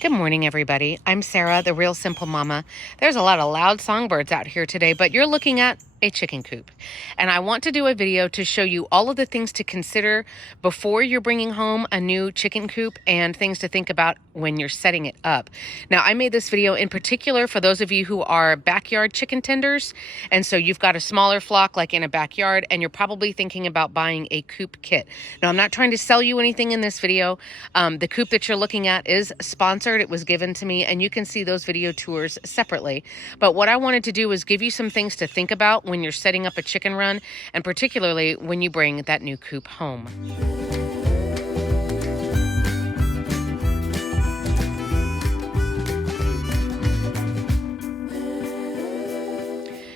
Good morning, everybody. I'm Sarah, the Real Simple Mama. There's a lot of loud songbirds out here today, but you're looking at a chicken coop. And I want to do a video to show you all of the things to consider before you're bringing home a new chicken coop and things to think about when you're setting it up. Now, I made this video in particular for those of you who are backyard chicken tenders. And so you've got a smaller flock like in a backyard, and you're probably thinking about buying a coop kit. Now, I'm not trying to sell you anything in this video. The coop that you're looking at is sponsored. It was given to me, and you can see those video tours separately. But what I wanted to do is give you some things to think about when you're setting up a chicken run, and particularly when you bring that new coop home.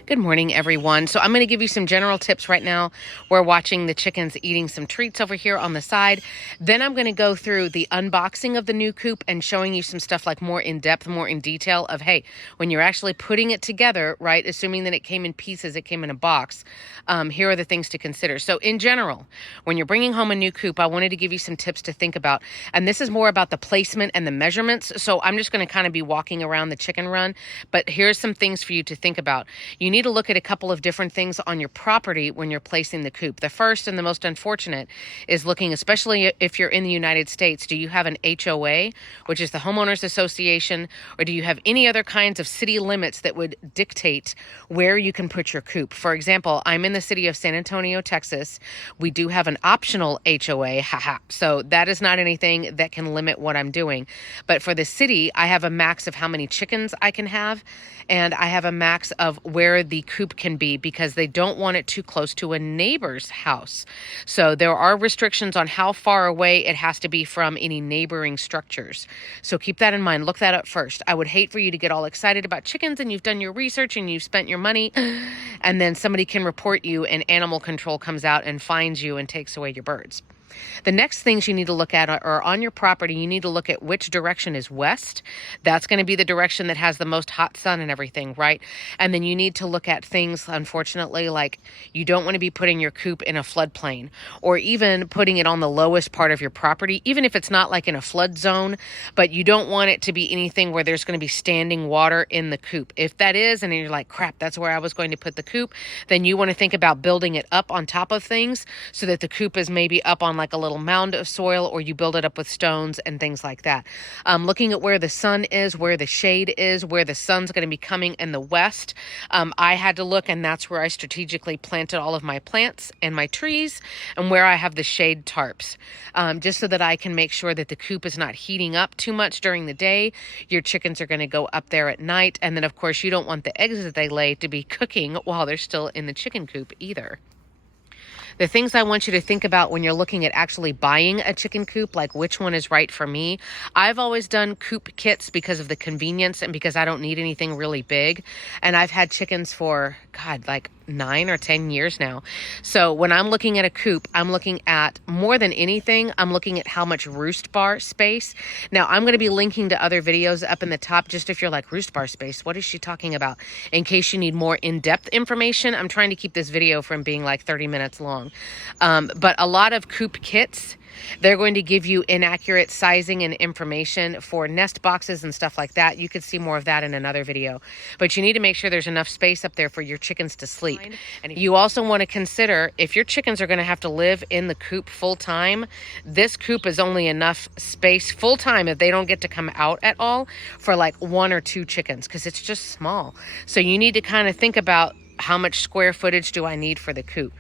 Good morning, everyone. So I'm going to give you some general tips right now. We're watching the chickens eating some treats over here on the side. Then I'm going to go through the unboxing of the new coop and showing you some stuff like more in depth, more in detail of, hey, when you're actually putting it together, right, assuming that it came in pieces, it came in a box, here are the things to consider. So in general, when you're bringing home a new coop, I wanted to give you some tips to think about. And this is more about the placement and the measurements. So I'm just going to kind of be walking around the chicken run. But here's some things for you to think about. You need to look at a couple of different things on your property when you're placing the coop. The first and the most unfortunate is looking, especially if you're in the United States, do you have an HOA, which is the Homeowners Association, or do you have any other kinds of city limits that would dictate where you can put your coop? For example, I'm in the city of San Antonio, Texas. We do have an optional HOA, haha. So that is not anything that can limit what I'm doing. But for the city, I have a max of how many chickens I can have, and I have a max of where the coop can be because they don't want it too close to a neighbor's house. So there are restrictions on how far away it has to be from any neighboring structures. So keep that in mind. Look that up first. I would hate for you to get all excited about chickens and you've done your research and you've spent your money and then somebody can report you and animal control comes out and finds you and takes away your birds. The next things you need to look at are on your property. You need to look at which direction is west. That's going to be the direction that has the most hot sun and everything, right? And then you need to look at things, unfortunately, like you don't want to be putting your coop in a floodplain or even putting it on the lowest part of your property, even if it's not like in a flood zone, but you don't want it to be anything where there's going to be standing water in the coop. If that is, and you're like, crap, that's where I was going to put the coop, then you want to think about building it up on top of things so that the coop is maybe up on like a little mound of soil, or you build it up with stones and things like that. Looking at where the sun is, where the shade is, where the sun's going to be coming in the west. I had to look, and that's where I strategically planted all of my plants and my trees and where I have the shade tarps, just so that I can make sure that the coop is not heating up too much during the day. Your chickens are going to go up there at night. And then, of course, you don't want the eggs that they lay to be cooking while they're still in the chicken coop either. The things I want you to think about when you're looking at actually buying a chicken coop, like which one is right for me. I've always done coop kits because of the convenience and because I don't need anything really big. And I've had chickens for, God, like 9 or 10 years now. So when I'm looking at a coop, I'm looking at more than anything, I'm looking at how much roost bar space. Now I'm going to be linking to other videos up in the top, just if you're like, roost bar space, what is she talking about? In case you need more in-depth information. I'm trying to keep this video from being like 30 minutes long. But a lot of coop kits, they're going to give you inaccurate sizing and information for nest boxes and stuff like that. You could see more of that in another video. But you need to make sure there's enough space up there for your chickens to sleep. And you also want to consider if your chickens are going to have to live in the coop full time, this coop is only enough space full time if they don't get to come out at all for like 1 or 2 chickens because it's just small. So you need to kind of think about how much square footage do I need for the coop.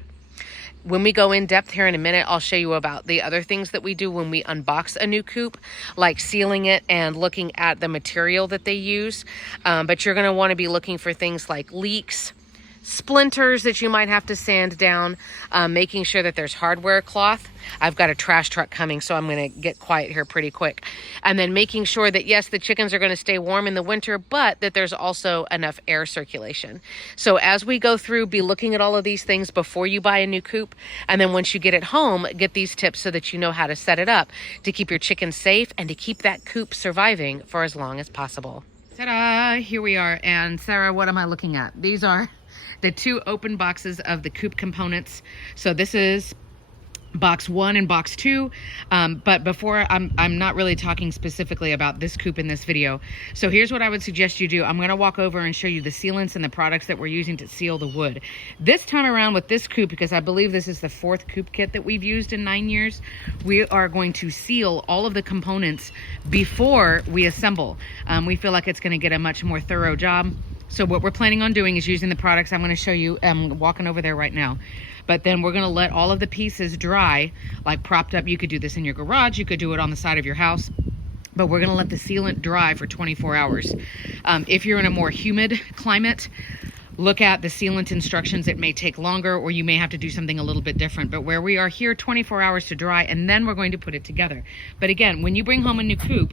When we go in depth here in a minute, I'll show you about the other things that we do when we unbox a new coop, like sealing it and looking at the material that they use. But you're going to want to be looking for things like leaks, splinters that you might have to sand down, making sure that there's hardware cloth. I've got a trash truck coming, so I'm going to get quiet here pretty quick. And then making sure that, yes, the chickens are going to stay warm in the winter, but that there's also enough air circulation. So as we go through, be looking at all of these things before you buy a new coop. And then once you get it home, get these tips so that you know how to set it up to keep your chickens safe and to keep that coop surviving for as long as possible. Ta-da! Here we are. And Sarah, what am I looking at? These are the 2 open boxes of the coop components. So this is box 1 and box 2. But before, I'm not really talking specifically about this coop in this video. So here's what I would suggest you do. I'm going to walk over and show you the sealants and the products that we're using to seal the wood. This time around with this coop, because I believe this is the 4th coop kit that we've used in 9 years, we are going to seal all of the components before we assemble. We feel like it's going to get a much more thorough job. So what we're planning on doing is using the products I'm going to show you. I'm walking over there right now. But then we're going to let all of the pieces dry, like propped up. You could do this in your garage. You could do it on the side of your house. But we're going to let the sealant dry for 24 hours. If you're in a more humid climate, look at the sealant instructions. It may take longer, or you may have to do something a little bit different. But where we are here, 24 hours to dry, and then we're going to put it together. But again, when you bring home a new coop,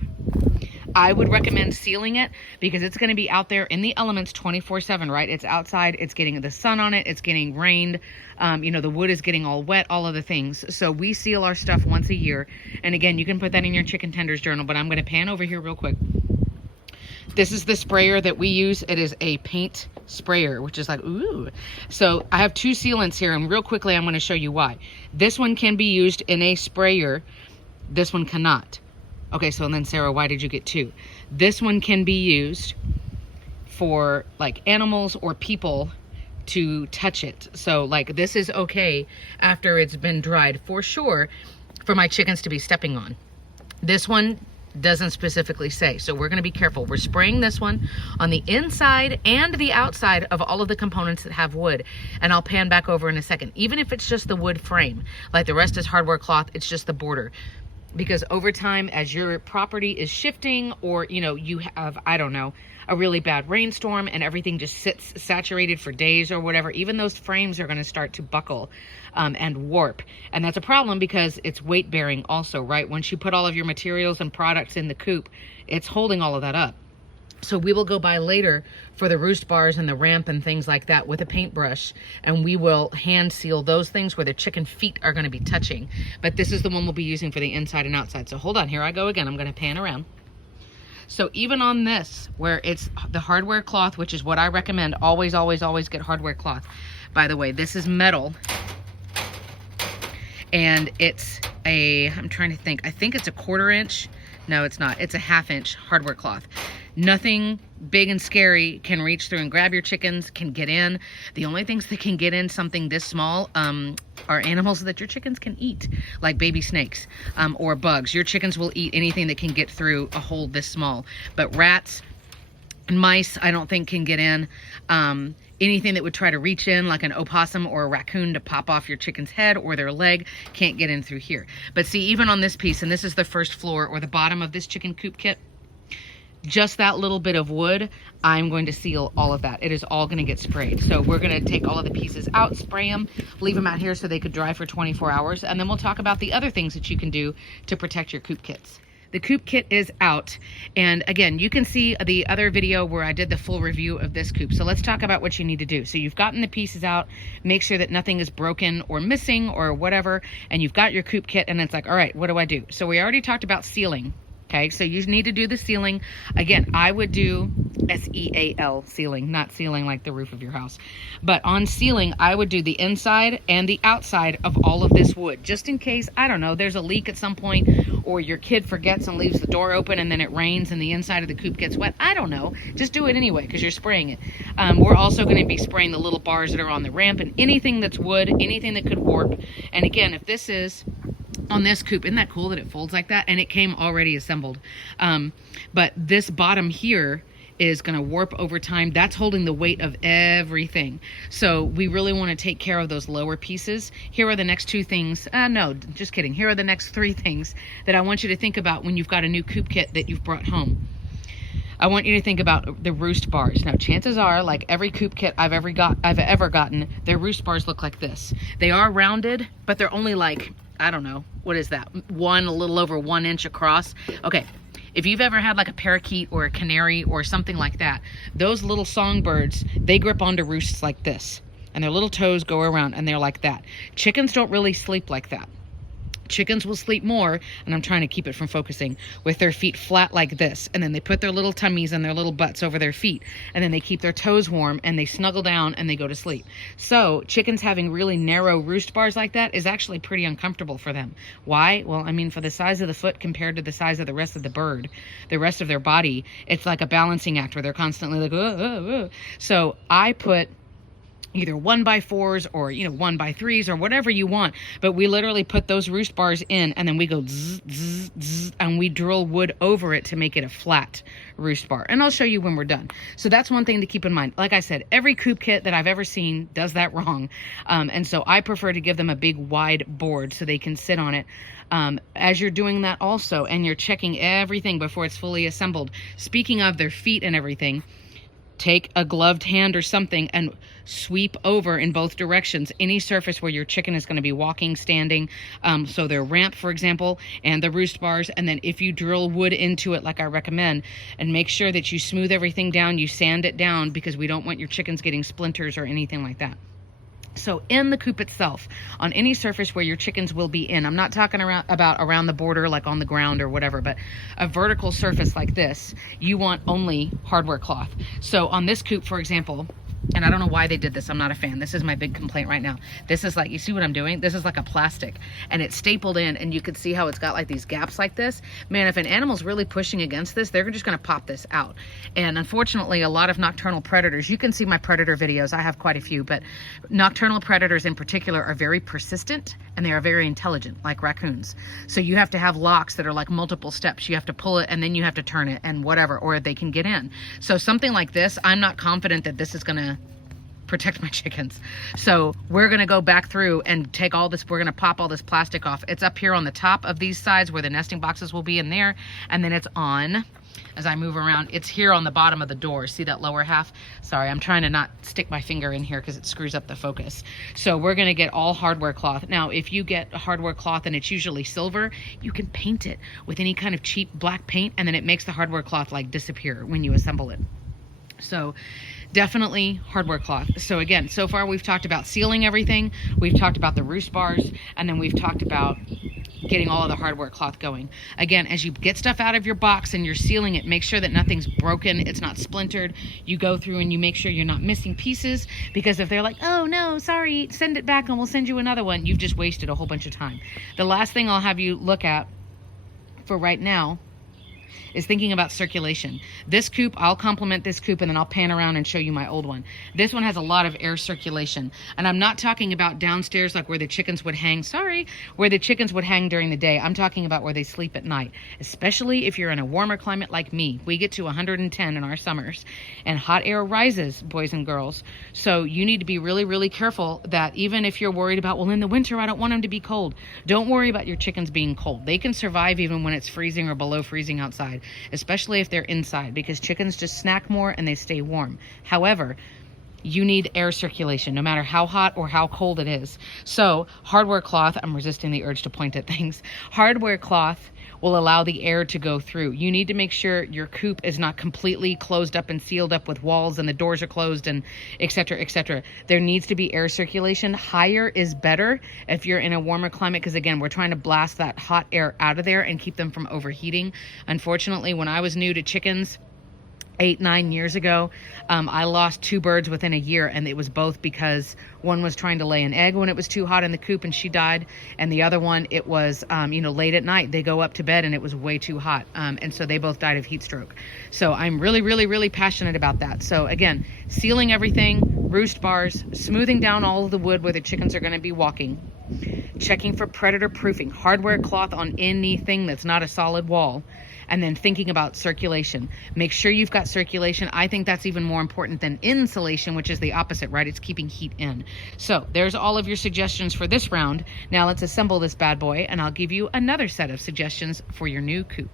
I would recommend sealing it, because it's going to be out there in the elements 24/7, right? It's outside, it's getting the sun on it, it's getting rained, you know, the wood is getting all wet, all of the things. So we seal our stuff once a year. And again, you can put that in your chicken tenders journal, but I'm going to pan over here real quick. This is the sprayer that we use. It is a paint sprayer, which is like, ooh. So I have 2 sealants here, and real quickly, I'm going to show you why. This one can be used in a sprayer. This one cannot. Okay, so then Sarah, why did you get 2? This one can be used for like animals or people to touch it. So like this is okay after it's been dried for sure for my chickens to be stepping on. This one doesn't specifically say, so we're going to be careful. We're spraying this one on the inside and the outside of all of the components that have wood, and I'll pan back over in a second. Even if it's just the wood frame, like the rest is hardware cloth, it's just the border. Because over time, as your property is shifting, or, you know, you have, I don't know, a really bad rainstorm and everything just sits saturated for days or whatever, even those frames are going to start to buckle and warp. And that's a problem because it's weight bearing also, right? Once you put all of your materials and products in the coop, it's holding all of that up. So we will go by later for the roost bars and the ramp and things like that with a paintbrush, and we will hand seal those things where the chicken feet are going to be touching. But this is the one we'll be using for the inside and outside. So hold on, here I go again. I'm going to pan around. So even on this, where it's the hardware cloth, which is what I recommend, always, always, always get hardware cloth. By the way, this is metal, and it's a, I'm trying to think, I think it's a 1/4 inch. No, it's not. It's a 1/2 inch hardware cloth. Nothing big and scary can reach through and grab your chickens, can get in. The only things that can get in something this small are animals that your chickens can eat, like baby snakes or bugs. Your chickens will eat anything that can get through a hole this small. But rats and mice, I don't think can get in. Anything that would try to reach in, like an opossum or a raccoon to pop off your chicken's head or their leg, can't get in through here. But see, even on this piece, and this is the first floor or the bottom of this chicken coop kit, just that little bit of wood, I'm going to seal all of that. It is all going to get sprayed. So we're going to take all of the pieces out, spray them, leave them out here so they could dry for 24 hours. And then we'll talk about the other things that you can do to protect your coop kits. The coop kit is out. And again, you can see the other video where I did the full review of this coop. So let's talk about what you need to do. So you've gotten the pieces out, make sure that nothing is broken or missing or whatever, and you've got your coop kit, and it's like, all right, what do I do? So we already talked about sealing. Okay, so you need to do the sealing. Again, I would do S-E-A-L, sealing, not sealing like the roof of your house. But on sealing, I would do the inside and the outside of all of this wood, just in case, I don't know, there's a leak at some point, or your kid forgets and leaves the door open and then it rains and the inside of the coop gets wet. I don't know. Just do it anyway because you're spraying it. We're also going to be spraying the little bars that are on the ramp and anything that's wood, anything that could warp. And again, if this is on this coop, isn't that cool that it folds like that? And it came already assembled. But this bottom here is going to warp over time. That's holding the weight of everything. So we really want to take care of those lower pieces. Here are the next 2 things. No, just kidding. Here are the next 3 things that I want you to think about when you've got a new coop kit that you've brought home. I want you to think about the roost bars. Now, chances are, like every coop kit I've ever gotten, their roost bars look like this. They are rounded, but they're only like, I don't know, what is that? A little over 1 inch across. Okay, if you've ever had like a parakeet or a canary or something like that, those little songbirds, they grip onto roosts like this, and their little toes go around, and they're like that. Chickens don't really sleep like that. Chickens will sleep more, and I'm trying to keep it from focusing, with their feet flat like this. And then they put their little tummies and their little butts over their feet. And then they keep their toes warm and they snuggle down and they go to sleep. So chickens having really narrow roost bars like that is actually pretty uncomfortable for them. Why? Well, I mean, for the size of the foot compared to the size of the rest of the bird, the rest of their body, it's like a balancing act where they're constantly like, So I put either 1x4s or 1x3s or whatever you want, but we literally put those roost bars in, and then we go zzz, zzz, zzz, and we drill wood over it to make it a flat roost bar. And I'll show you when we're done. So that's one thing to keep in mind. Like I said, every coop kit that I've ever seen does that wrong, and so I prefer to give them a big wide board so they can sit on it. As you're doing that also, and you're checking everything before it's fully assembled, speaking of their feet and everything, take a gloved hand or something and sweep over in both directions any surface where your chicken is going to be walking, standing. So their ramp, for example, and the roost bars. And then if you drill wood into it, like I recommend, and make sure that you smooth everything down, you sand it down, because we don't want your chickens getting splinters or anything like that. So in the coop itself, on any surface where your chickens will be in, I'm not talking about around the border, like on the ground or whatever, but a vertical surface like this, you want only hardware cloth. So on this coop, for example, and I don't know why they did this, I'm not a fan. This is my big complaint right now. This is like, you see what I'm doing? This is like a plastic, and it's stapled in, and you can see how it's got like these gaps like this. Man, if an animal's really pushing against this, they're just gonna pop this out. And unfortunately, a lot of nocturnal predators, you can see my predator videos, I have quite a few, but nocturnal predators in particular are very persistent, and they are very intelligent, like raccoons. So you have to have locks that are like multiple steps. You have to pull it, and then you have to turn it, and whatever, or they can get in. So something like this, I'm not confident that this is gonna protect my chickens. So we're gonna go back through and take all this, we're gonna pop all this plastic off. It's up here on the top of these sides where the nesting boxes will be in there, and then it's on, as I move around, it's here on the bottom of the door. See that lower half? Sorry, I'm trying to not stick my finger in here because it screws up the focus. So we're gonna get all hardware cloth. Now, if you get hardware cloth and it's usually silver, you can paint it with any kind of cheap black paint, and then it makes the hardware cloth like disappear when you assemble it. So definitely hardware cloth. So again, so far we've talked about sealing everything, we've talked about the roost bars, and then we've talked about getting all of the hardware cloth going. Again, as you get stuff out of your box and you're sealing it, make sure that nothing's broken, it's not splintered. You go through and you make sure you're not missing pieces, because if they're like, oh no, sorry, send it back and we'll send you another one, you've just wasted a whole bunch of time. The last thing I'll have you look at for right now is thinking about circulation. This coop, I'll complement this coop and then I'll pan around and show you my old one. This one has a lot of air circulation. And I'm not talking about downstairs like where the chickens would hang, where the chickens would hang during the day. I'm talking about where they sleep at night, especially if you're in a warmer climate like me. We get to 110 in our summers, and hot air rises, boys and girls. So you need to be really, really careful that even if you're worried about, well, in the winter, I don't want them to be cold. Don't worry about your chickens being cold. They can survive even when it's freezing or below freezing outside, especially if they're inside, because chickens just snack more and they stay warm. However, you need air circulation no matter how hot or how cold it is. So hardware cloth, I'm resisting the urge to point at things. Hardware cloth will allow the air to go through. You need to make sure your coop is not completely closed up and sealed up with walls and the doors are closed and et cetera, et cetera. There needs to be air circulation. Higher is better if you're in a warmer climate, because again, we're trying to blast that hot air out of there and keep them from overheating. Unfortunately, when I was new to chickens, 8-9 years ago, I lost 2 birds within a year, and it was both because one was trying to lay an egg when it was too hot in the coop and she died, and the other one, it was late at night, they go up to bed and it was way too hot, and so they both died of heat stroke. So I'm really, really, really passionate about that. So again, sealing everything, roost bars, smoothing down all of the wood where the chickens are going to be walking, checking for predator proofing, hardware cloth on anything that's not a solid wall, and then thinking about circulation. Make sure you've got circulation. I think that's even more important than insulation, which is the opposite, right? It's keeping heat in. So there's all of your suggestions for this round. Now let's assemble this bad boy, and I'll give you another set of suggestions for your new coop.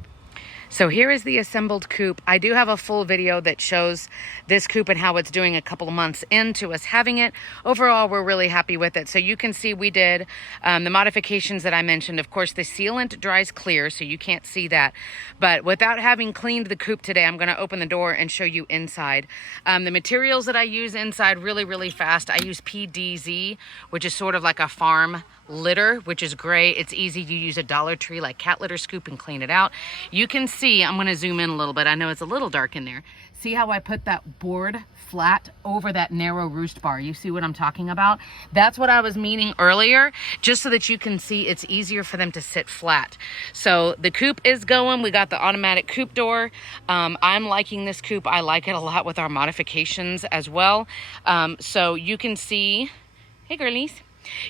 So here is the assembled coop. I do have a full video that shows this coop and how it's doing a couple of months into us having it. Overall, we're really happy with it. So you can see we did the modifications that I mentioned. Of course, the sealant dries clear, so you can't see that. But without having cleaned the coop today, I'm going to open the door and show you inside. The materials that I use inside really fast. I use PDZ, which is sort of like a farm litter, which is great. It's easy. You use a Dollar Tree like cat litter scoop and clean it out. You can see, I'm going to zoom in a little bit. I know it's a little dark in there. See how I put that board flat over that narrow roost bar? You see what I'm talking about? That's what I was meaning earlier, just so that you can see it's easier for them to sit flat. So the coop is going. We got the automatic coop door. I'm liking this coop. I like it a lot with our modifications as well. So you can see, hey girlies.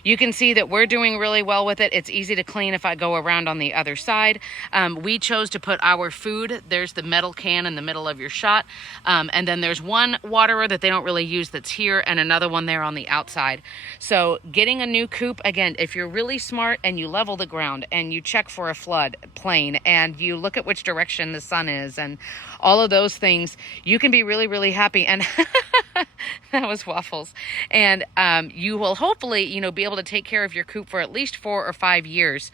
You can see that we're doing really well with it. It's easy to clean if I go around on the other side. We chose to put our food, there's the metal can in the middle of your shot. And then there's one waterer that they don't really use that's here and another one there on the outside. So getting a new coop, again, if you're really smart and you level the ground and you check for a flood plain and you look at which direction the sun is and all of those things, you can be really happy. And that was Waffles. And you will hopefully, be able to take care of your coop for at least 4 or 5 years,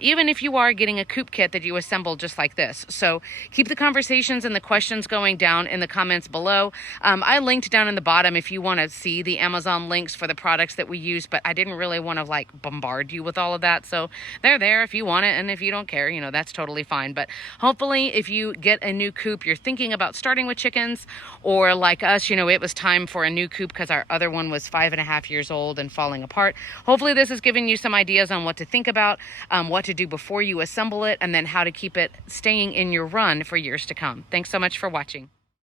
even if you are getting a coop kit that you assemble just like this. So keep the conversations and the questions going down in the comments below. I linked down in the bottom if you want to see the Amazon links for the products that we use, but I didn't really want to like bombard you with all of that. So they're there if you want it, and if you don't care, that's totally fine. But hopefully if you get a new coop, you're thinking about starting with chickens, or like us, it was time for a new coop because our other one was 5.5 years old and falling apart. Hopefully this has given you some ideas on what to think about, what to do before you assemble it, and then how to keep it staying in your run for years to come. Thanks so much for watching.